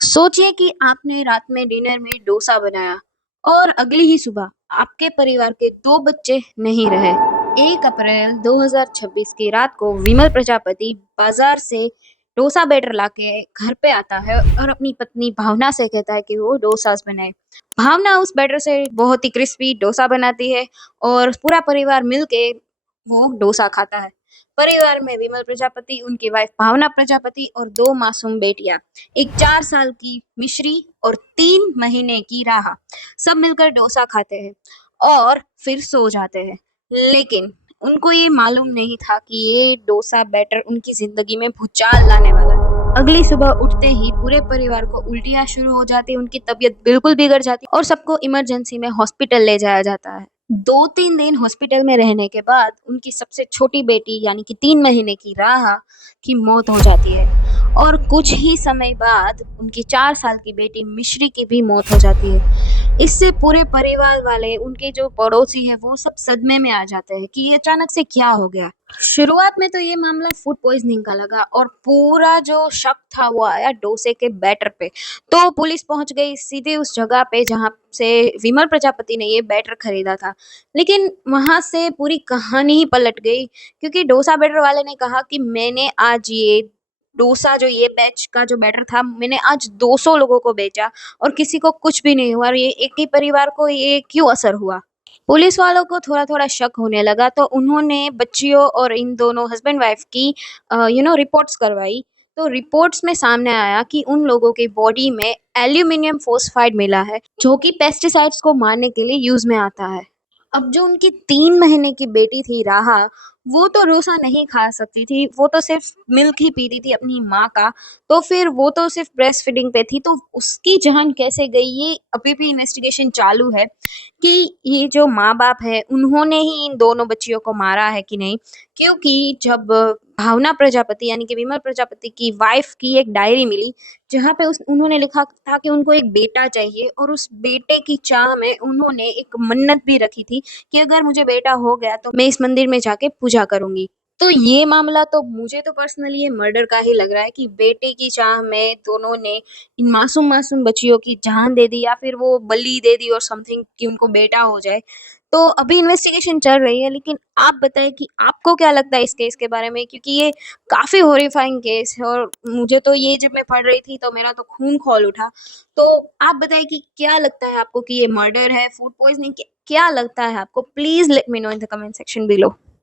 सोचिए कि आपने रात में डिनर में डोसा बनाया और अगली ही सुबह आपके परिवार के 2 बच्चे नहीं रहे। 1 अप्रैल 2026 की रात को विमल प्रजापति बाजार से डोसा बैटर लाके घर पे आता है और अपनी पत्नी भावना से कहता है कि वो डोसास बनाए। भावना उस बैटर से बहुत ही क्रिस्पी डोसा बनाती है और पूरा परिवार मिलके वो डोसा खाता है। परिवार में विमल प्रजापति, उनकी वाइफ भावना प्रजापति और 2 मासूम बेटियां, एक 4 साल की मिश्री और 3 महीने की राहा, सब मिलकर डोसा खाते हैं और फिर सो जाते हैं। लेकिन उनको ये मालूम नहीं था कि ये डोसा बैटर उनकी जिंदगी में भूचाल लाने वाला है। अगली सुबह उठते ही पूरे परिवार को उल्टियां शुरू हो जाती, उनकी तबीयत बिल्कुल बिगड़ जाती और सबको इमरजेंसी में हॉस्पिटल ले जाया जाता है। 2-3 दिन हॉस्पिटल में रहने के बाद उनकी सबसे छोटी बेटी यानी कि 3 महीने की राहा की मौत हो जाती है और कुछ ही समय बाद उनकी 4 साल की बेटी मिश्री की भी मौत हो जाती है। इससे पूरे परिवार वाले, उनके जो पड़ोसी है, वो सब सदमे में आ जाते हैं कि ये अचानक से क्या हो गया। शुरुआत में तो ये मामला फूड पॉइजनिंग का लगा और पूरा जो शक था वो आया डोसे के बैटर पे। तो पुलिस पहुंच गई सीधे उस जगह पे जहां से विमल प्रजापति ने ये बैटर खरीदा था। लेकिन वहां से पूरी कहानी ही पलट गई क्योंकि डोसा बैटर वाले ने कहा कि मैंने आज ये डोसा, जो ये बैच का जो बैटर था, मैंने आज 200 लोगों को बेचा और किसी को कुछ भी नहीं हुआ और ये एक ही परिवार को ये क्यों असर हुआ। पुलिस वालों को थोड़ा थोड़ा शक होने लगा तो उन्होंने बच्चियों और इन दोनों हस्बैंड वाइफ की रिपोर्ट्स करवाई। तो रिपोर्ट्स में सामने आया कि उन लोगों की बॉडी में एल्यूमिनियम फोस्फाइड मिला है जो कि पेस्टिसाइड्स को मारने के लिए यूज में आता है। अब जो उनकी 3 महीने की बेटी थी राहा, वो तो डोसा नहीं खा सकती थी, वो तो सिर्फ मिल्क ही पीती थी अपनी माँ का। तो फिर वो तो सिर्फ ब्रेस्ट फीडिंग पे थी, तो उसकी जान कैसे गई ये अभी भी इन्वेस्टिगेशन चालू है कि ये जो माँ बाप है उन्होंने ही इन दोनों बच्चियों को मारा है कि नहीं। क्योंकि जब भावना प्रजापति यानी कि विमल प्रजापति की वाइफ की एक डायरी मिली जहाँ पे उस उन्होंने लिखा था कि उनको एक बेटा चाहिए और उस बेटे की चाह में उन्होंने एक मन्नत भी रखी थी कि अगर मुझे बेटा हो गया तो मैं इस मंदिर में जाके पूजा करूंगी। तो ये मामला तो मुझे तो पर्सनली ये मर्डर का ही लग रहा है कि बेटे की चाह में दोनों ने इन मासूम मासूम बच्चियों की जान दे दी या फिर वो बलि दे दी और समथिंग कि उनको बेटा हो जाए। तो अभी इन्वेस्टिगेशन चल रही है, लेकिन आप बताएं कि आपको क्या लगता है इस केस के बारे में, क्योंकि ये काफी हॉरिफाइंग केस है और मुझे तो ये जब मैं पढ़ रही थी तो मेरा तो खून खौल उठा। तो आप बताएं कि क्या लगता है आपको कि ये मर्डर है, फूड पॉइजनिंग, क्या लगता है आपको? Please let me know in the comment section below.